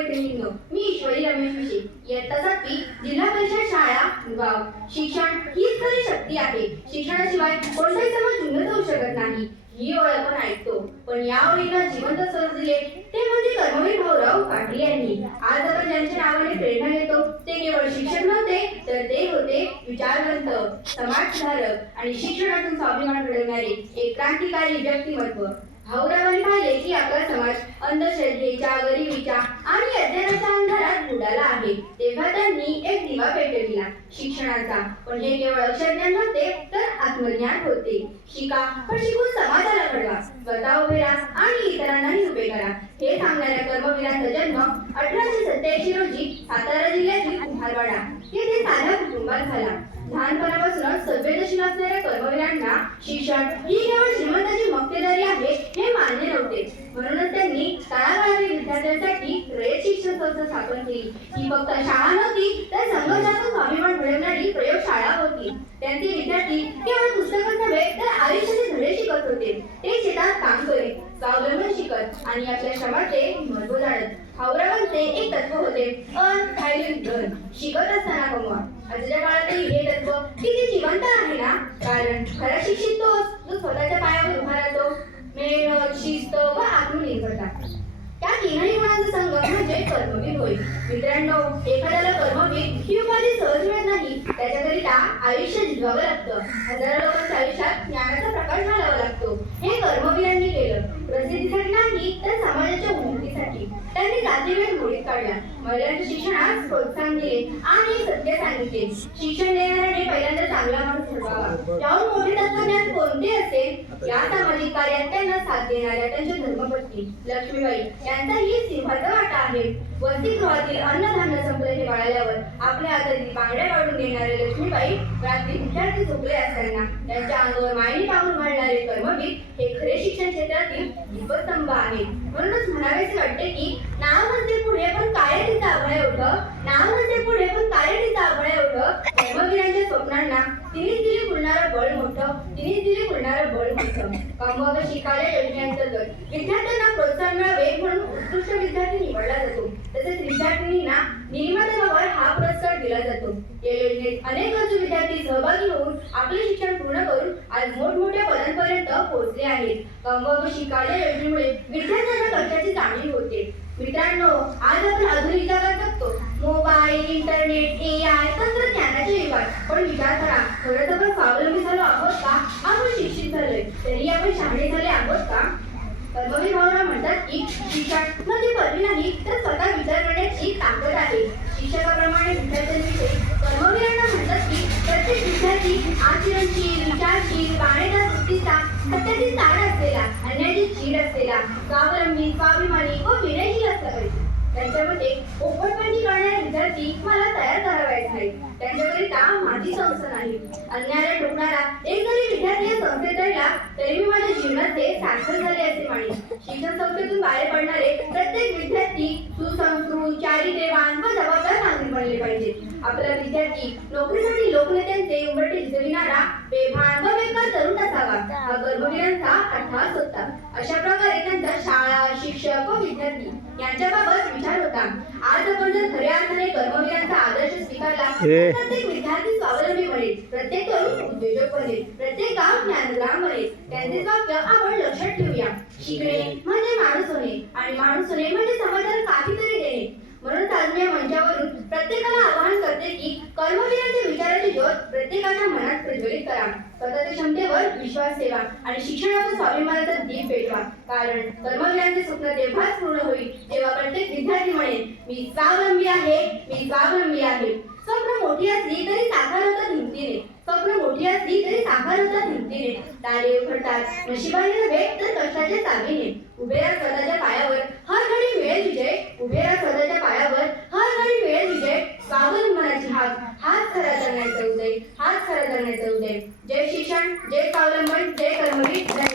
मैत्रिणींनो मी ईश्वरी रमेश विशे इयत्ता सातवी जिल्हा परिषद शाळा गाव. शिक्षण हीच खरी शक्ती आहे. शिक्षणाशिवाय कोणताही समाज उन्नत होऊ शकत नाही. ही ओळ आपण ऐकतो. पण या ओळीला जिवंत स्वर दिले ते म्हणजे कर्मवीर भाऊराव पाटील यांनी. आज आपण ज्यांच्या नावाने प्रेरणा घेतो ते केवळ शिक्षक नव्हते तर ते होते विचारवंत समाजसुधारक आणि शिक्षणातून स्वाभिमान घडवणारे एक क्रांतिकारी व्यक्तिमत्व. भाऊरावांनी पाहिले की आपला समाज अंधश्रद्धेच्या गरिबीच्या आणि अज्ञानाच्या अंधारात बुडाला आहे. तेव्हा त्यांनी एक दिवा पेटविला शिक्षणाचा. पण हे केवळ अक्षरज्ञान नव्हते तर आत्मज्ञान होते. शिका पण शिकून समाजाला घडवा. स्वतः उभे राहा आणि इतरांनाही उभे करा. हे सांगणाऱ्या कर्मवीरांचा जन्म अठराशे सत्याऐंशी रोजी सातारा जिल्ह्यातील कुंभारवाडा येथे साध्या कुटुंबात झाला. लहानपणापासूनच असणाऱ्या कर्मवीरांना शिक्षण ही केवळ श्रीमंताची मक्तेदारी आहे हे मान्य नव्हते. म्हणूनच त्यांनी तळागाळातील विद्यार्थ्यांसाठी रयत शिक्षण संस्था स्थापन केली. ही फक्त शाळा नव्हती तर संघर्षातून स्वाभिमान घडवणारी प्रयोगशाळा होती. त्यांचे विद्यार्थी केवळ पुस्तकच नव्हे तर आयुष्याचे धडे शिकत होते. ते शेतात काम करीत स्वावलंबन शिकत आणि आपल्या श्रमाचे महत्त्व जाणत. हावरावांचे एक तत्व होते अन खायले धन. शिकत असताना कमवा आजच्या काळातही हे तत्व किती जिवंत आहे ना? कारण खरा शिक्षित तोच जो स्वतःच्या पायावर उभा राहतो मेहनत शिस्त व आत्मनिर्भरता. त्या तिन्ही गुणांचा संगम म्हणजे कर्मवीर होय मित्रांनो एखाद्याला कर्मवीर ही उपाधी सहज मिळत नाही. त्याच्याकरिता आयुष्य जिवावं लागतं. हजारो लोकांच्या आयुष्यात ज्ञानाचा प्रकाश घालावा लागतो. हे कर्मवीरांनी केलं. प्रसिद्धीसाठी नाही तर समाजाच्या उन्नतीसाठी. त्यांनी जातीभेद मोडीत काढला. महिलांच्या शिक्षणास प्रोत्साहन दिले आणि सत्य सांगितले. शिक्षण देणाऱ्याने पहिल्यांदा चांगला माणूस ठरवावा. त्याहून मोठे तत्वज्ञान कोणते असेल? या सामाजिक कार्यात त्यांना साथ देणाऱ्या त्यांच्या धर्मपत्नी लक्ष्मीबाई यांचाही सिंहाचा वाटा आहे. वसतिगृहातील अन्नधान्य संपले हे कळाल्यावर आपल्या हातातील बांगड्या काढून देणारे लक्ष्मीबाई रात्री विद्यार्थी झोपले असताना त्यांच्या अंगावर मायणी पाहून घालणारे कर्मवीर हे खरे शिक्षण क्षेत्रातील दीपस्तंभ आहेत म्हणूनच म्हणावेसे वाटते की नाव पुढे पण काय तिचा अभय एवढं नाव पुढे पण काय तिचा अभय एवढं कर्मवीरांच्या स्वप्नांना तिने दिली फुलणारं बळ मोठं तिने दिली फुलणारं बळ मोठं. कमवा व शिकायला योजनेअंतर्गत विद्यार्थ्यांना प्रोत्साहन मिळावे म्हणून उत्कृष्ट विद्यार्थी निवडला जातो. तसेच विद्यार्थिनींना नियमातनावर हा पुरस्कार दिला जातो. या योजनेत अनेक गरजू विद्यार्थी सहभागी होऊन आपले शिक्षण पूर्ण करून आज मोठमोठ्या पोहोचले आहेत. कमवा व शिकायला योजनेमुळे विद्यार्थ्यांना कष्टाची जाणीव होते. मित्रांनो आज आपण आधुनिक जगात जगतो. मोबाईल इंटरनेट ए आय तंत्रज्ञानाचे युगात पण विचार करा खरंच आपण स्वावलंबी झालो आहोत का? आपण शिक्षित झालोय. तरी आपण शहाणे झाले आहोत का? कर्मवीर भावना म्हणतात की शिक्षण म्हणजे पदवी नाही तर स्वतः विचार करण्याची ताकद आहे. शिक्षकाप्रमाणे विद्यार्थ्यांविषयी कर्मवीर म्हणतात की प्रत्येक विद्यार्थी आचरणशील विचारशील पाणेदार वृत्तीचा ताण असलेला अन्याची चीड असलेला स्वावलंबी स्वाभिमानी व विनयी असला पाहिजे त्यांच्यामध्ये ओपटपंची करणारे विद्यार्थी मला तयार करावायचे आहेत त्यांच्याकरिता माझी संस्था नाही अन्याला ठोकणारा एक जरी विद्यार्थी या संस्थेत राहिला तरी मी माझ्या जीवनात ते सार्थक झाले असे मानेन शिक्षण संस्थेतून बाहेर पडणारे प्रत्येक विद्यार्थी सुसंस्कृत चारित्र्यवान व जबाबदार नागरिक आपला विद्यार्थी नोकरीसाठी लोकनेत्यांचे उंबरठे जिजविणारा बेभान व बेकार तरुण असावा. हा कर्मवीरांचा अट्टहास होता अशा प्रकारे त्यांचा शाळा शिक्षक व विद्यार्थी यांच्याबाबत विचार होता. आज आपण जर खऱ्या अर्थाने कर्मवीरांचा आदर्श स्वीकारला प्रत्येक विद्यार्थी स्वावलंबी बनेल प्रत्येक तरुण उद्योजक बनेल प्रत्येक गाव ज्ञानग्राम बनेल त्यांचे वाक्य आपण लक्षात ठेवूया. शिकणे म्हणजे माणूस होणे आणि माणूस होणे म्हणजे समाजाला काहीतरी देणे म्हणून आज मी या मंचावरून प्रत्येकाला आवाहन करते की कर्मवीरांच्या विचाराची ज्योत प्रत्येकाच्या मनात प्रज्वलित करा स्वतःच्या क्षमतेवर विश्वास ठेवा आणि शिक्षणाचा स्वाभिमानाचा दीप पेटवा. कारण कर्मवीरांचे स्वप्न तेव्हाच पूर्ण होईल जेव्हा प्रत्येक विद्यार्थी म्हणेल मी स्वावलंबी आहे मी स्वावलंबी आहे. स्वप्न मोठी असली तरी साकार होतात हिमतीने. स्वप्न मोठी असली तरी साकार होतात हिमतीने. तारे उघडतात नशिबाने नव्हे तर कष्टाच्या चावीने उभे राहा स्वतःच्या पायावर करण्याचे उद्देश जय शिक्षण जय स्वावलंबन जय कर्मवीर जय